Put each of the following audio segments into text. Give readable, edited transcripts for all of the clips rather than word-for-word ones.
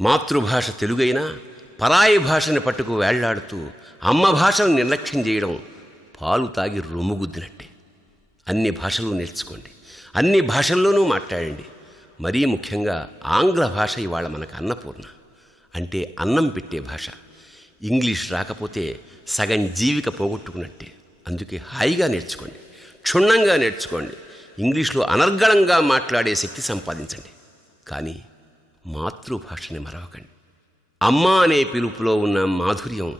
మాతృభాష తెలుగైనా పరాయి భాషని పట్టుకు వేళ్లాడుతూ అమ్మ భాషను నిర్లక్ష్యం చేయడం పాలు తాగి రొమ్ముగుద్దినట్టే. అన్ని భాషలు నేర్చుకోండి, అన్ని భాషల్లోనూ మాట్లాడండి. మరీ ముఖ్యంగా ఆంగ్ల భాష ఇవాళ మనకు అన్నపూర్ణ, అంటే అన్నం పెట్టే భాష. ఇంగ్లీష్ రాకపోతే సగం జీవిక పోగొట్టుకున్నట్టే. అందుకే హాయిగా నేర్చుకోండి, క్షుణ్ణంగా నేర్చుకోండి. ఇంగ్లీష్లో అనర్గళంగా మాట్లాడే శక్తి సంపాదించండి. కానీ మాతృభాషని మరవకండి. అమ్మ అనే పిలుపులో ఉన్న మాధుర్యం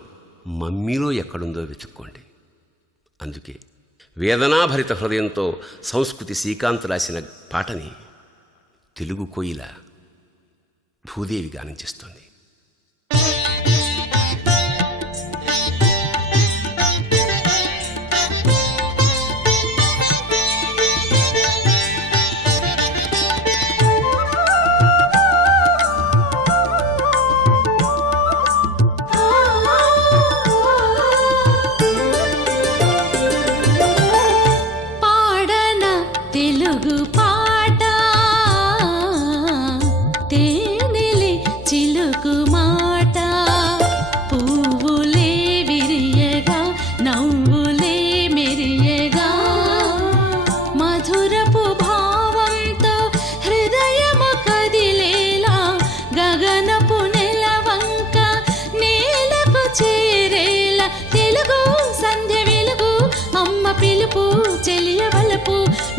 మమ్మీలో ఎక్కడుందో వెతుక్కోండి. అందుకే వేదనాభరిత హృదయంతో సంస్కృతి శ్రీకాంత్ రాసిన పాటని తెలుగు కోయిల భూదేవి గానం చేస్తోంది.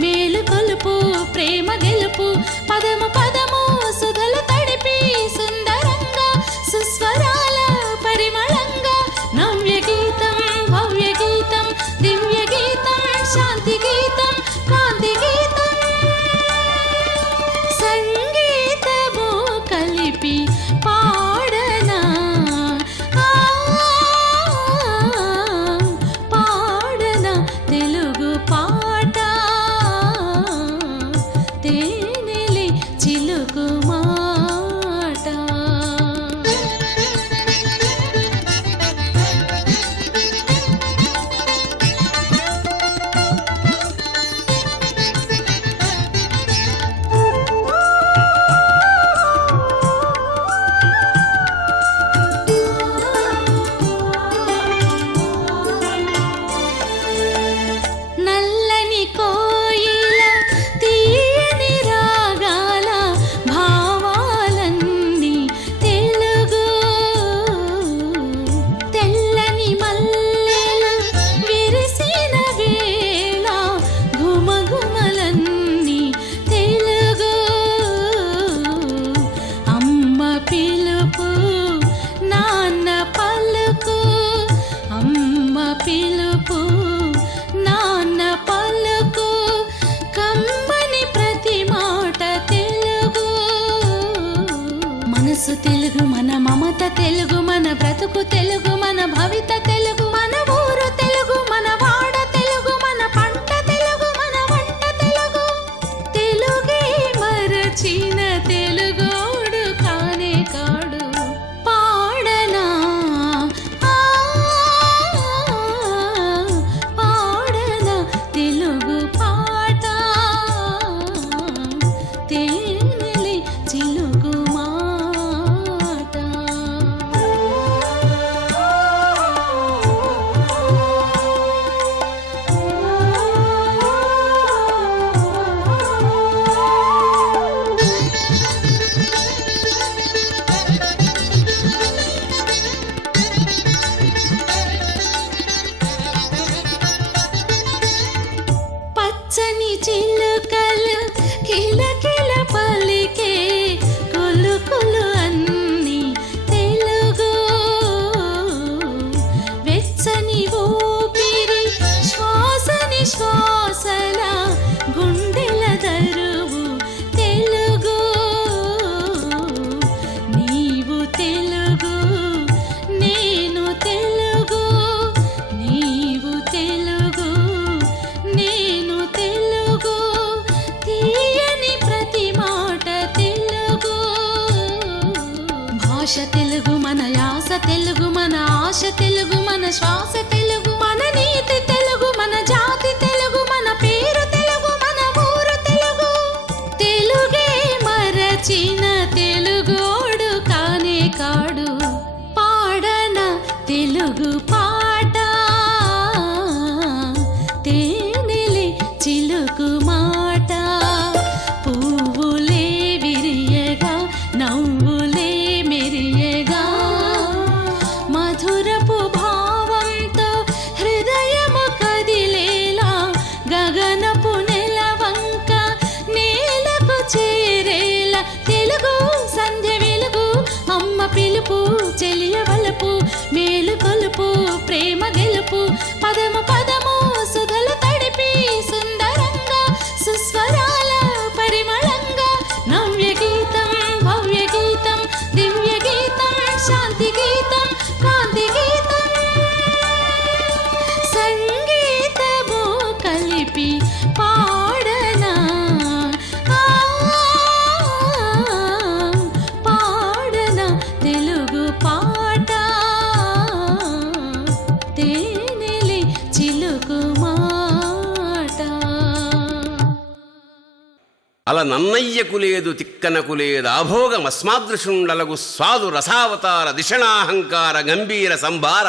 మేలు కొలుపు ప్రేమ గెలుపు పదము పదము సుధలు తడిపి సుందరంగా సుస్వరాల పరిమళంగా నవ్య గీతం భవ్య గీతం దివ్య గీతం శాంతి గీతం కాంతి గీతం సంగీతము కలిపి పాడనా పాడనా తెలుగు పాట తేనెలి చిలుకు మాట. నల్లని కోయిల తీయని రాగాల భావాలన్నీ తెలుగు. తెల్లని మల్లెలు విరిసిన వేళ ఘుమఘుమలన్నీ తెలుగు. అమ్మ పిలుపు నాన్న పలుకు, అమ్మ పిలుపు నాన్న పలుకు, కమ్మని ప్రతి మాట తెలుగు. మనసు తెలుగు, మన మమత తెలుగు, మన బ్రతుకు తెలుగు, మన భవిత తెలుగు, మన ఊరు తెలుగు, మన వాడ తెలుగు, మన పంట తెలుగు, మన వంట తెలుగు. తెలుగే మరచిన తెలుగోడు కానే కాడు. పాడనా పాడనా తెలుగు పాట తేనెలి చిలుకు మాట. పచ్చని చిలుకలు కిలకిల పలికే కొలుకులు అన్నీ తెలుగు. వెచ్చని ఊపిరి శ్వాసని శ్వాసల గుండెల దరువు తెలుగు. నీవు తెలుగు నేను తెలుగు, నీవు తెలుగు నేను తెలుగు. తీయని ప్రతి మాట తెలుగు. భాష తెలుగు, మన యాస తెలుగు, మన ఆశ తెలుగు, మన శ్వాస తెలుగు, మన నీతి తెలుగు, మన జాతి తెలుగు, మన పేరు తెలుగు, మన ఊరు తెలుగు. తెలుగే మరచిన తెలుగోడు కాదు. అల నన్నయ్యకు లేదు తిక్కనకు లేదు ఆభోగమస్మాదృశుండలగు స్వాదు రసావతార దిషణాహంకార గంభీర సంభార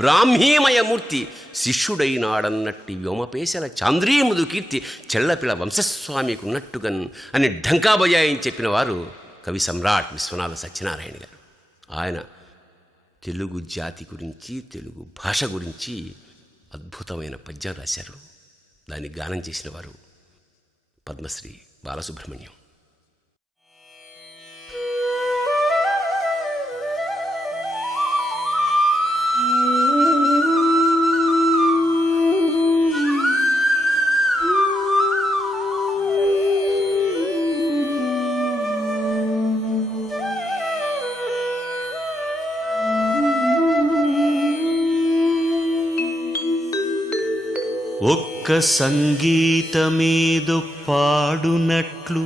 బ్రాహ్మీమయమూర్తి శిష్యుడైనాడన్నట్టి వ్యోమపేశల చాంద్రీముదు కీర్తి చెల్లపిల వంశస్వామికున్నట్టుగన్ అని ఢంకాబజాయిని చెప్పిన వారు కవి సమ్రాట్ విశ్వనాథ సత్యనారాయణ గారు. ఆయన తెలుగు జాతి గురించి, తెలుగు భాష గురించి అద్భుతమైన పద్యం రాశారు. దాన్ని గానం చేసిన వారు పద్మశ్రీ బాలసుబ్రహ్మణ్యం. ఒక్క సంగీతమేదు పాడునట్లు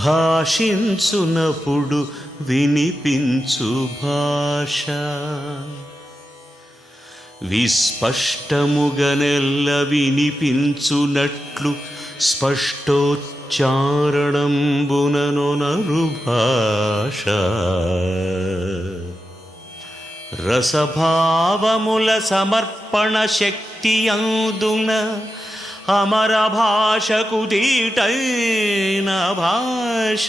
భాషించునప్పుడు వినిపించు భాష, విస్పష్టముగనెల్ల వినిపించునట్లు స్పష్టోచ్చారణంబుననొనరు భాష. రసభావముల సమర్పణ శక్తి అందున అమర భాషకు దీటైన భాష.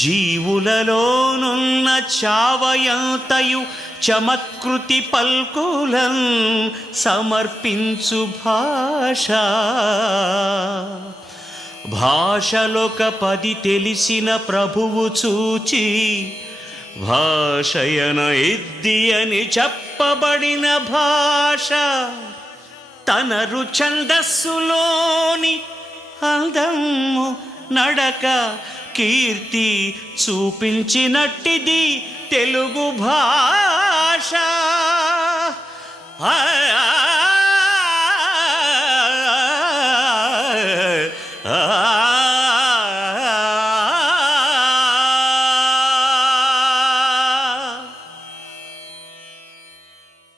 జీవులలోనున్న చావయంతయు చమత్కృతి పల్కులం సమర్పించు భాష. భాషలొక 10 తెలిసిన ప్రభువు చూచి భాషయన ఎద్ది అని చెప్పబడిన భాష. తనరు ఛందస్సులోని అందము నడక కీర్తి చూపించినట్టిది తెలుగు భాష.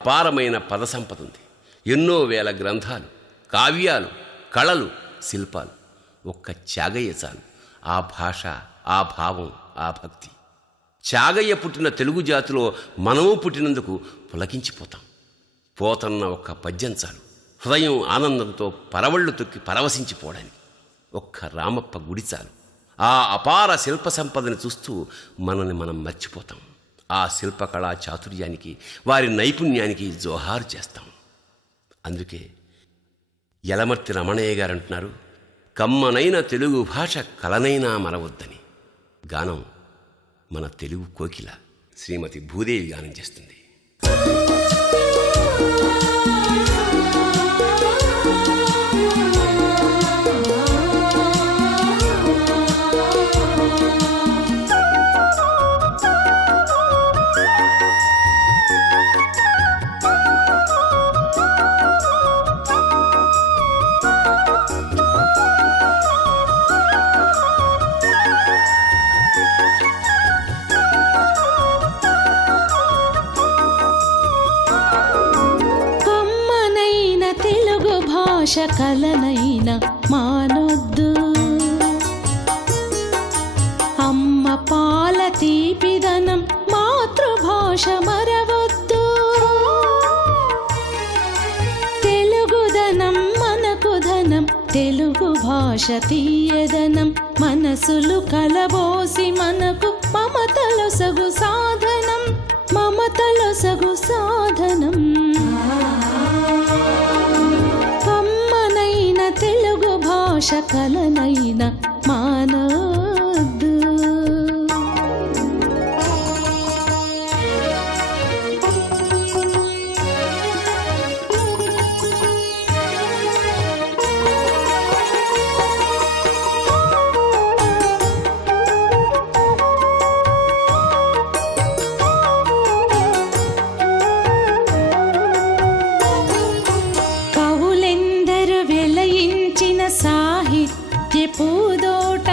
అపారమైన పద సంపద ఉంది. ఎన్నో వేల గ్రంథాలు, కావ్యాలు, కళలు, శిల్పాలు. ఒక్క త్యాగయ్య చాలు ఆ భాష, ఆ భావం, ఆ భక్తి. త్యాగయ్య పుట్టిన తెలుగు జాతిలో మనము పుట్టినందుకు పులకించిపోతాం. పోతన్న ఒక్క పద్యం చాలు హృదయం ఆనందంతో పరవళ్ళు తొక్కి పరవశించిపోవడానికి. ఒక్క రామప్ప గుడి చాలు ఆ అపార శిల్ప సంపదని చూస్తూ మనల్ని మనం మర్చిపోతాం. ఆ శిల్పకళా చాతుర్యానికి, వారి నైపుణ్యానికి జోహారు చేస్తాం. అందుకే యలమర్తి రమణయ్య గారు అంటున్నారు, కమ్మనైన తెలుగు భాష కలనైనా మరవద్దని. గానం మన తెలుగు కోకిల శ్రీమతి భూదేవి గానం చేస్తుంది. కలనైన మానొద్దు, అమ్మ పాల తీపిదనం మాతృభాష మరవద్దు. తెలుగుదనం మనకు ధనం, తెలుగు భాష తీయదనం. మనసులు కలబోసి మనకు మమతలొసగు సాధనం, మమతలొసగు సాధనం. తెలుగు భాష కలనైన మానొద్దు. పూదోట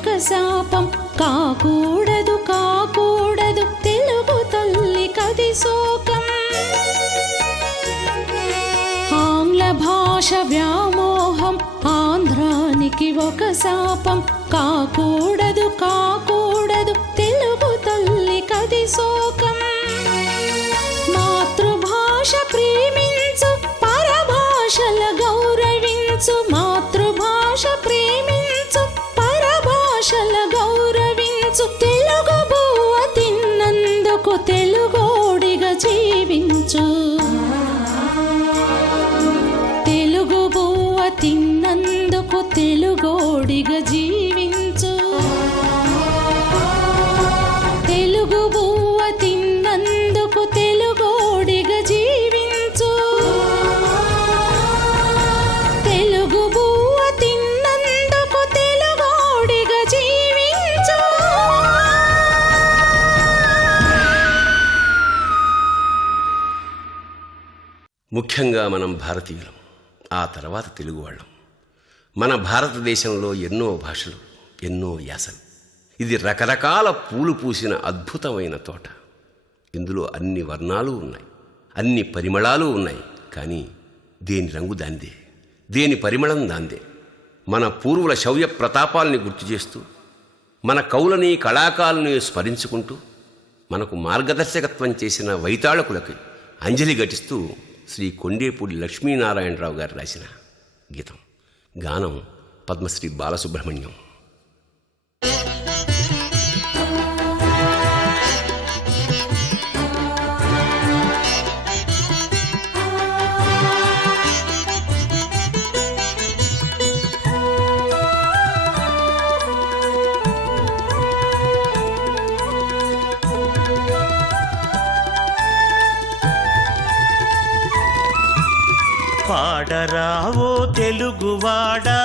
ఒక శాపం. కాకూడదు కాకూడదు తెలుగు తల్లి కది శోకం. ఆంగ్ల భాష వ్యామోహం ఆంధ్రానికి ఒక శాపం. కాకూడదు కాకూడదు తెలుగు తల్లి కది శోకం. మాతృభాష ప్రేమించు పరభాషల గౌరవించు. మాతృభాష ప్రేమించు పరభాషల గౌరవించు. తెలుగు బువ్వ తిన్నందుకు తెలుగోడిగా జీవించు. తెలుగు బువ్వ తిన్నందుకు తెలుగోడిగా జీవించు. తెలుగు బువ్వ తిన్నందుకు తెలుగోడిగా జీవించు. తెలుగు బువ్వ తిన్నందుకు తెలుగోడిగా జీవించు. ముఖ్యంగా మనం భారతీయులం, ఆ తర్వాత తెలుగు వాళ్ళం. మన భారతదేశంలో ఎన్నో భాషలు, ఎన్నో యాసలు. ఇది రకరకాల పూలు పూసిన అద్భుతమైన తోట. ఇందులో అన్ని వర్ణాలు ఉన్నాయి, అన్ని పరిమళాలు ఉన్నాయి. కానీ దేని రంగు దాందే, దేని పరిమళం దాందే. మన పూర్వుల శౌర్య ప్రతాపాల్ని గుర్తు చేస్తూ, మన కవులని కళాకారులని స్మరించుకుంటూ, మనకు మార్గదర్శకత్వం చేసిన వైతాళకులకి అంజలి ఘటిస్తూ శ్రీ కొండేపూడి లక్ష్మీనారాయణరావు గారు రాసిన గీతం. గానం పద్మశ్రీ బాలసుబ్రహ్మణ్యం. పాడరావో తెలుగువాడా,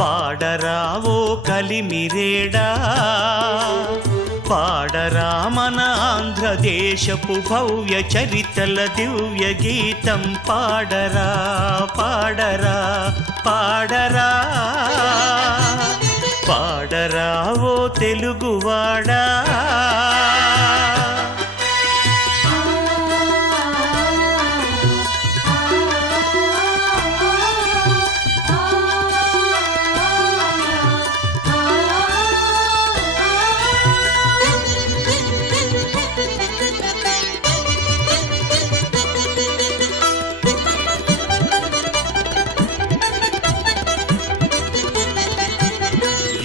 పాడరావో కలిమిరేడా, పాడరా మన ఆంధ్రదేశపు భవ్య చరితల దివ్య గీతం. పాడరా పాడరా పాడరా, పాడరావో తెలుగువాడా.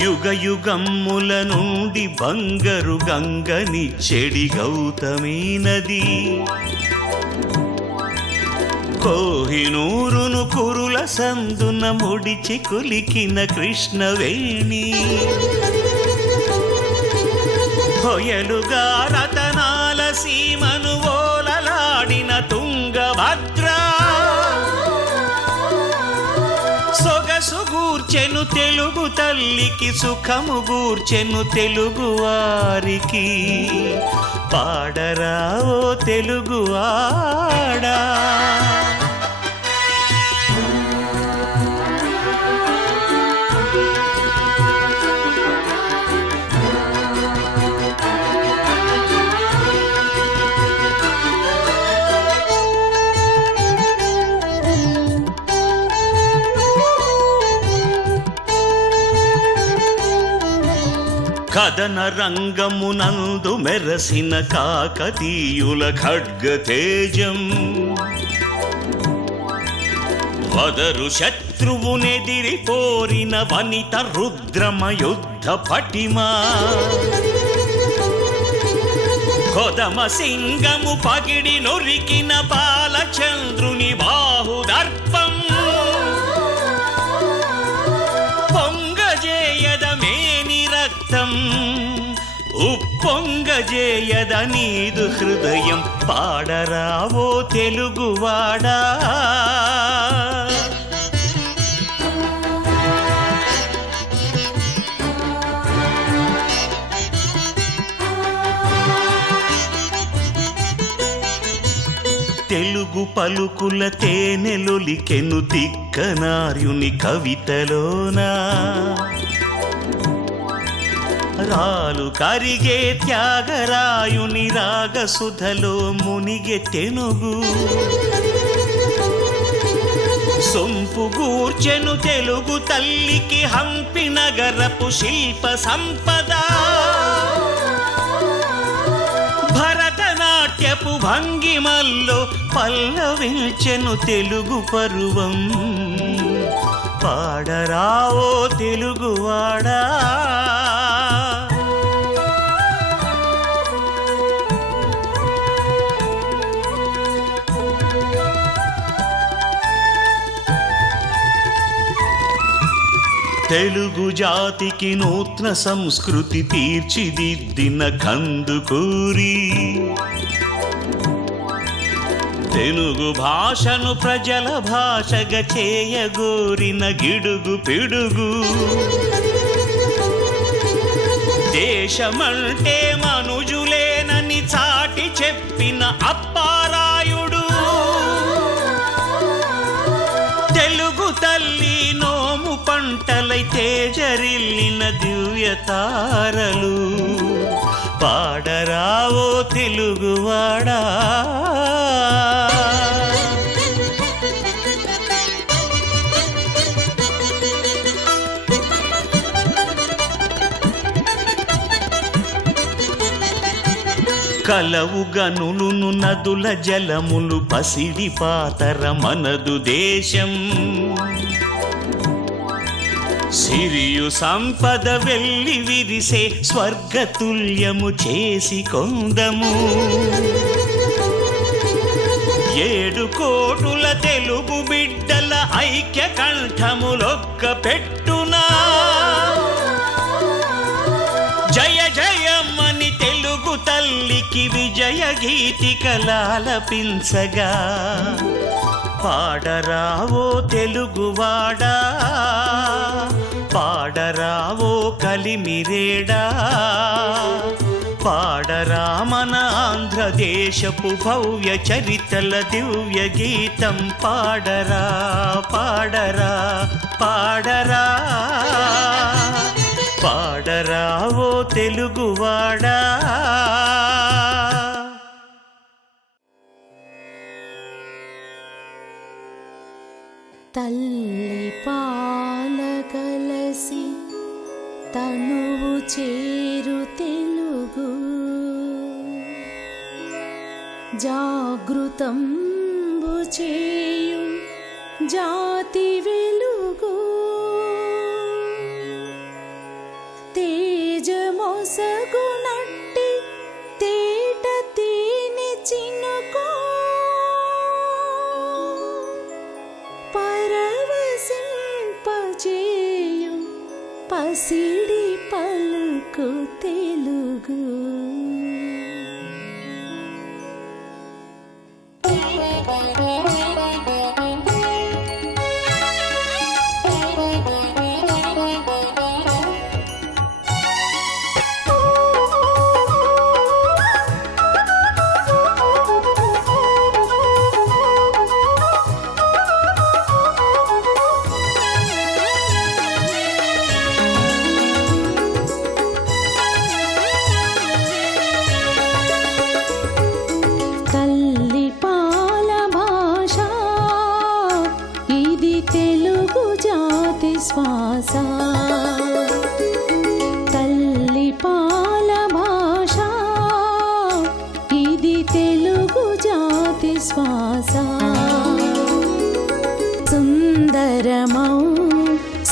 యుగ యుగమ్ముల నుండి బంగరు గంగని చెడి గౌతమీ నది, కోహినూరును కురుల సందున ముడిచి కులికిన కృష్ణవేణి, హొయలుగా రతనాల సీమను ఓలలాడిన తుంగభద్ర, సొగసు గూర్చెను తెలుగు తల్లికి, సుఖము గూర్చెను తెలుగు వారికి. పాడరా ఓ తెలుగువాడా. కథన రంగమునందు మెరసిన కాకతీయుల ఖడ్గ తేజం, వదరు శత్రువునెదిరి పోరిన వనిత రుద్రమ యుద్ధ పటిమా, కొదమ సింగము పగిడి నొరికిన బాలచంద్రుని బాహుదర్పం, పొంగజేయద మేని రక్తం, ఉప్పొంగజేయద నీదు హృదయం. పాడరావో తెలుగువాడా. తెలుగు పలుకుల తేనెలొలికెను తిక్కనార్యుని కవితలోనా, తరతరాలు కరిగే త్యాగరాయుని రాగసుధలో మునిగే తెనుగు సొంపు గూర్చెను తెలుగు తల్లికి హంపి నగరపు శిల్ప సంపద భరతనాట్యపు భంగిమల్లో పల్లవించెను తెలుగు పరువం పాడరావో తెలుగువాడా తెలుగు జాతికి నూతన సంస్కృతి తీర్చిదిద్దిన కందుకూరి తెలుగు భాషను ప్రజల భాషగా చేయగోరిన గిడుగు పిడుగు దేశమంటే మనుజులేనని చాటి చెప్పిన అప్పారాయుడు తెలుగు తల్లి నోము పంటలై తేజరిల్లిన దివ్యతారలు పాడరావో తెలుగువాడా కలవు గనులును నదుల జలములు పసిడి పాతర మనదు దేశం సిరియు సంపద వెళ్ళి విరిసే స్వర్గతుల్యము చేసి కొందము 7 కోటుల తెలుగు బిడ్డల ఐక్య కంఠములొక్క పెట్టునా జయ జయమని తెలుగు తల్లికి విజయ గీతికలాలపించగా పాడరావో తెలుగువాడా పాడరావో కలిమిరేడా పాడరా మన ఆంధ్రదేశపు భవ్య చరితల దివ్య గీతం పాడరా పాడరా పాడరా పాడరావో తెలుగువాడా తల్లి పాల కలసి తనువు చేరు తెలుగు జాగృతంబు చేయు జాతి వెలుగు తేజమొసగునట్టి తేట తేనె చినుకు పరవశింపజేయు పసిడి పలుకు తెలుగు శ్వాస తల్లి పాల భాష ఇది తెలుగు జాతి శ్వాస సుందరమౌ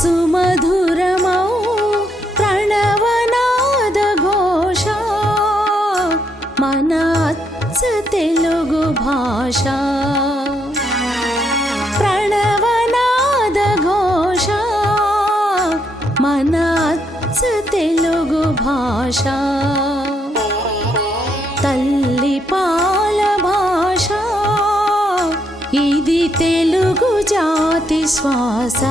సుమధురమౌ ప్రణవనాద ఘోష మన అచ్చ తెలుగు భాష మన అచ్చ తెలుగు భాష తల్లి పాల భాష ఇది తెలుగు జాతి శ్వాస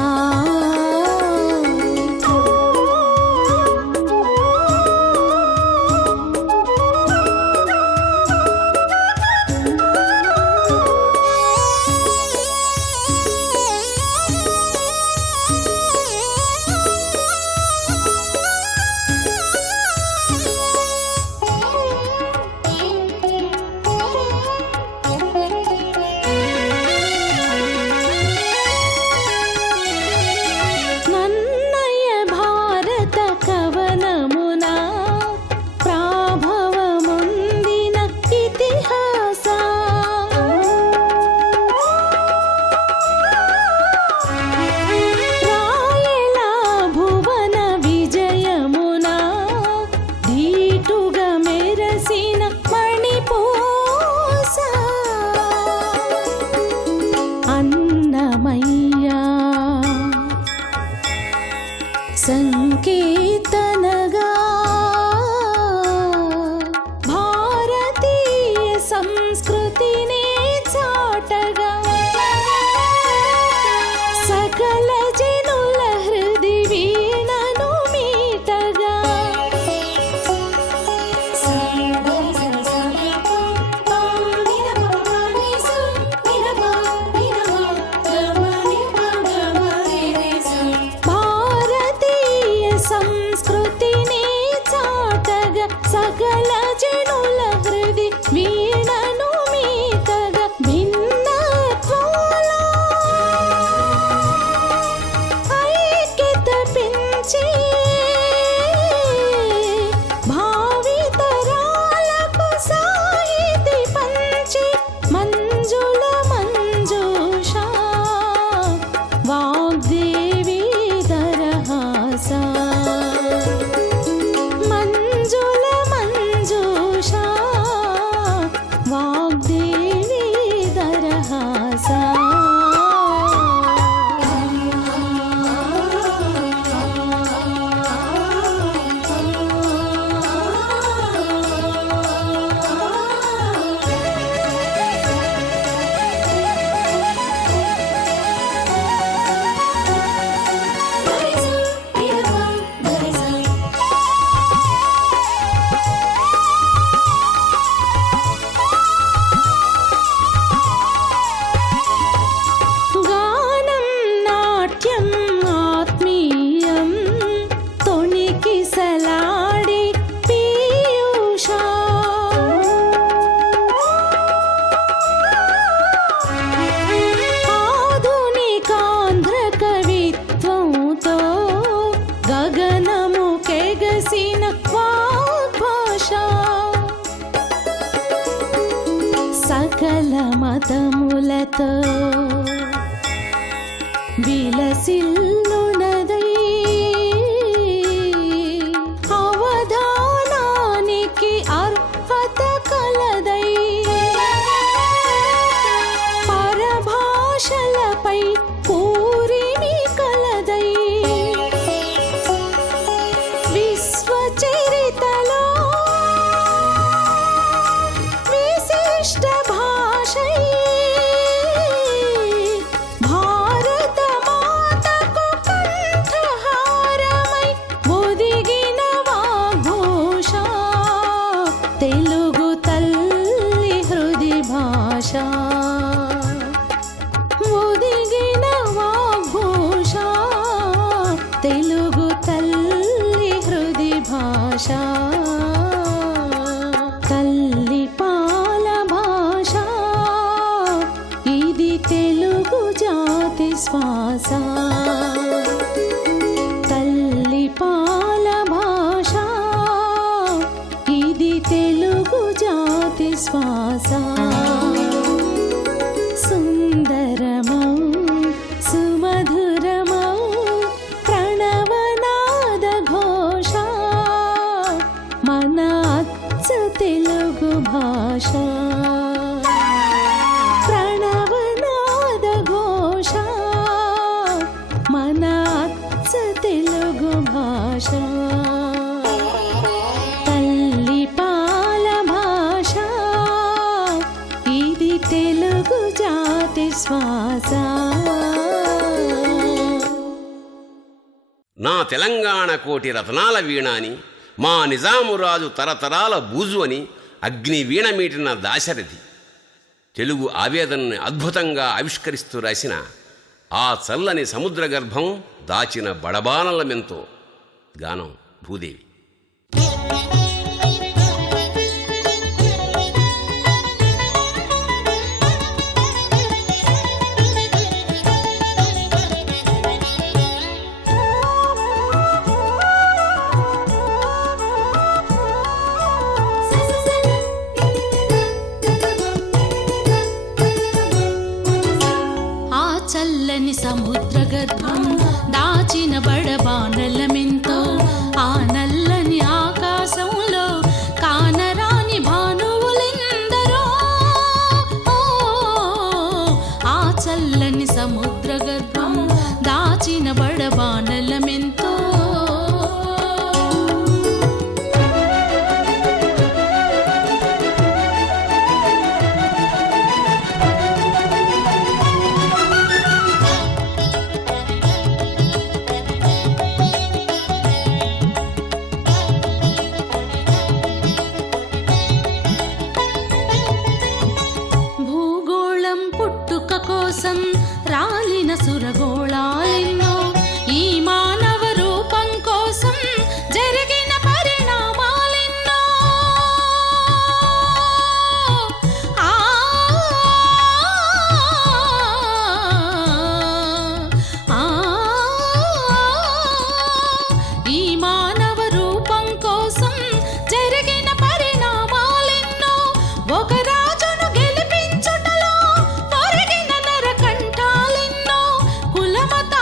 సకల మతములతో విలసిల్లునదై అవధానానికి అర్హత కలదై పరభాషలపై పూరిమి కలదై విశ్వచరితలో విశిష్ట భాషై భారత మాతకు కంఠహారమై ఒదిగిన వాగ్ఘోష తెలుగు తల్లి హృది భాష ఒదిగిన వాగ్ఘోష తెలుగు తల్లి హృది భాష తల్లి పాల భాష ఇది తెలుగు జాతి శ్వాస తల్లి పాల భాష ఇది తెలుగు జాతి శ్వాస సుందరమౌ సుమధురమౌ ప్రణవనాద ఘోష మన అచ్చ తెలుగు భాష ప్రణవనాద ఘోష మన అచ్చ తెలుగు భాష తల్లి పాల భాష ఇది తెలుగు జాతి శ్వాస నా తెలంగాణ కోటి రత్నాల వీణాని మా నిజామురాజు తరతరాల బూజు అని అగ్ని వీణ మీటిన దాశరథి తెలుగు ఆవేదనని అద్భుతంగా ఆవిష్కరిస్తూ రాసిన ఆ చల్లని సముద్ర గర్భం దాచిన బడబానలమెంతో గానం భూదేవి. ఆ చల్లని సముద్ర గర్భం దాచిన బడబానలమెంతో ఆ నల్లని ఆకాశంలో కానరాని భానువులెందరో ఆ చల్లని సముద్ర గర్భం దాచిన బడబానలమెంతో భూగోళం పుట్టుక కోసం రాలిన సురగోళాలెన్నో ఈ మానవ రూపం కోసం జరిగిన పరిణామాలెన్నో ఆ ఆ ఈ మానవ రూపం కోసం జరిగిన పరిణామాలెన్నో ఒక రాజును గెలిపించుటలో పొరిగిన నరకంఠాలెన్నో కులమత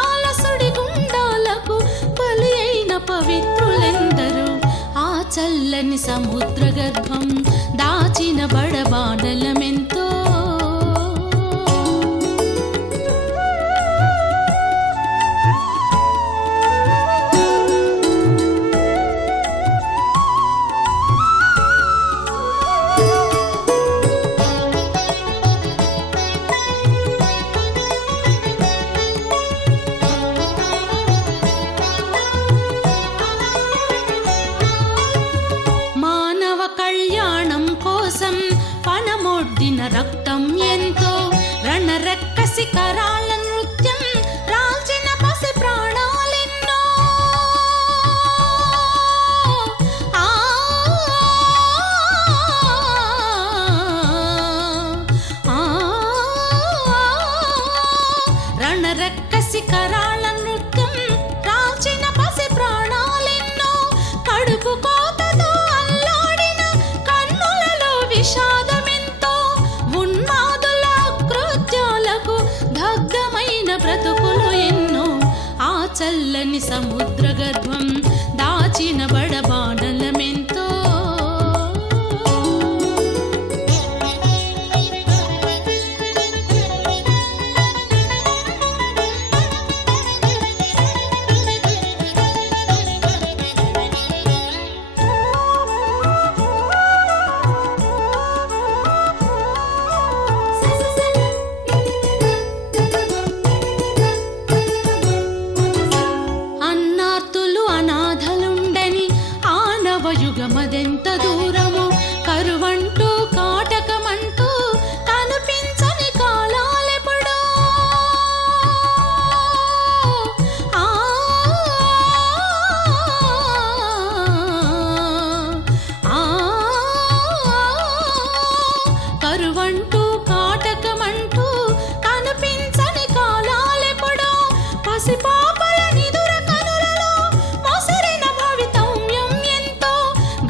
సముద్ర గర్భం దాచిన బడబానలమెంతో అన్నార్తులు అనాథలుండని ఆనవయుగమదెంత దూరము కరువంటూ కాటకమంటూ కనిపించని కాలాలెప్పుడో ఆ ఆ కరువంటూ కాటకమంటూ కనిపించని కాలాలెప్పుడో పసిపాపల నిదుర కనులలో మొసరిన భవితవ్యం ఎంతో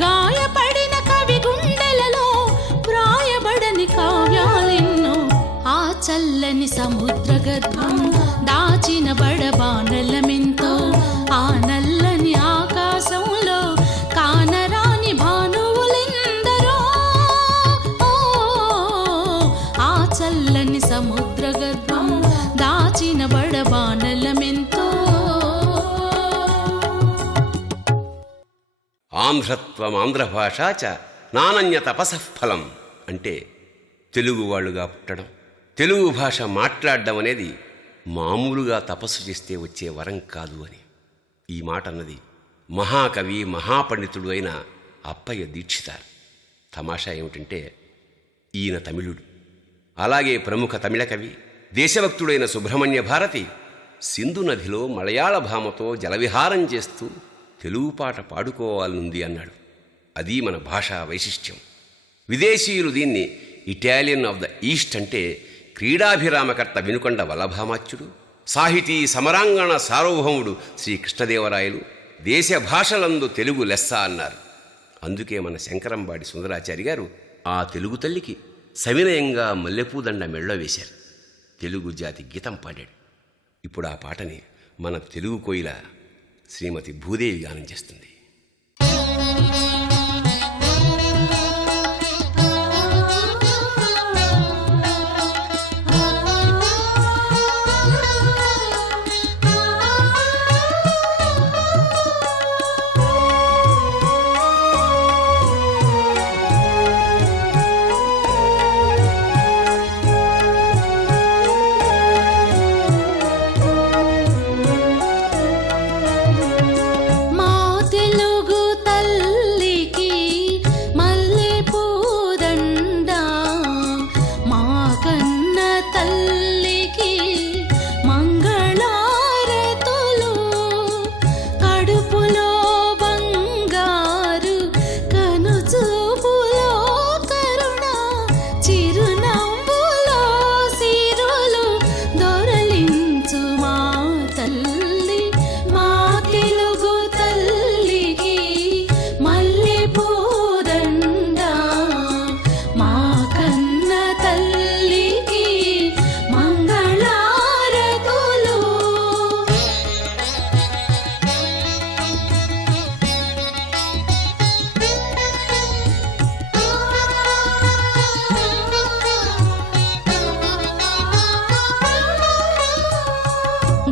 గాయపడిన కవి గుండెలలో ప్రాయబడని కావ్యాలెన్నో ఆ చల్లని సముద్ర గర్భం దాచిన బడబానలమెంతో ఆ నల్లని ఆకాశంలో కానరాని భానువులెందరో ఓ, ఆ చల్లని సముద్ర గర్భం దాచిన బడబానలమెంతో ఆంధ్రత్వం ఆంధ్రభాష చ నానన్య తపసఫలం అంటే తెలుగువాళ్ళుగా పుట్టడం, తెలుగు భాష మాట్లాడడం అనేది మామూలుగా తపస్సు చేస్తే వచ్చే వరం కాదు అని. ఈ మాట అన్నది మహాకవి మహాపండితుడు అయిన అప్పయ్య దీక్షితార్. తమాషా ఏమిటంటే ఈయన తమిళుడు. అలాగే ప్రముఖ తమిళ కవి దేశభక్తుడైన సుబ్రహ్మణ్య భారతి సింధు నదిలో మలయాళ భామతో జలవిహారం చేస్తూ తెలుగు పాట పాడుకోవాలనుంది అన్నాడు. అది మన భాషా వైశిష్ట్యం. విదేశీయులు దీన్ని ఇటాలియన్ ఆఫ్ ద ఈస్ట్ అంటే క్రీడాభిరామకర్త వినుకొండ వల్లభామాచ్యుడు, సాహితీ సమరాంగణ సార్వభౌముడు శ్రీ కృష్ణదేవరాయలు దేశ భాషలందు తెలుగు లెస్స అన్నారు. అందుకే మన శంకరంబాడి సుందరాచారి గారు ఆ తెలుగు తల్లికి సవినయంగా మల్లెపూదండ మెళ్ళో వేశారు. తెలుగు జాతి గీతం పాడాడు. ఇప్పుడు ఆ పాటని మన తెలుగు కోయిల శ్రీమతి భూదేవి గానం చేస్తుంది.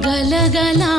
గలగలా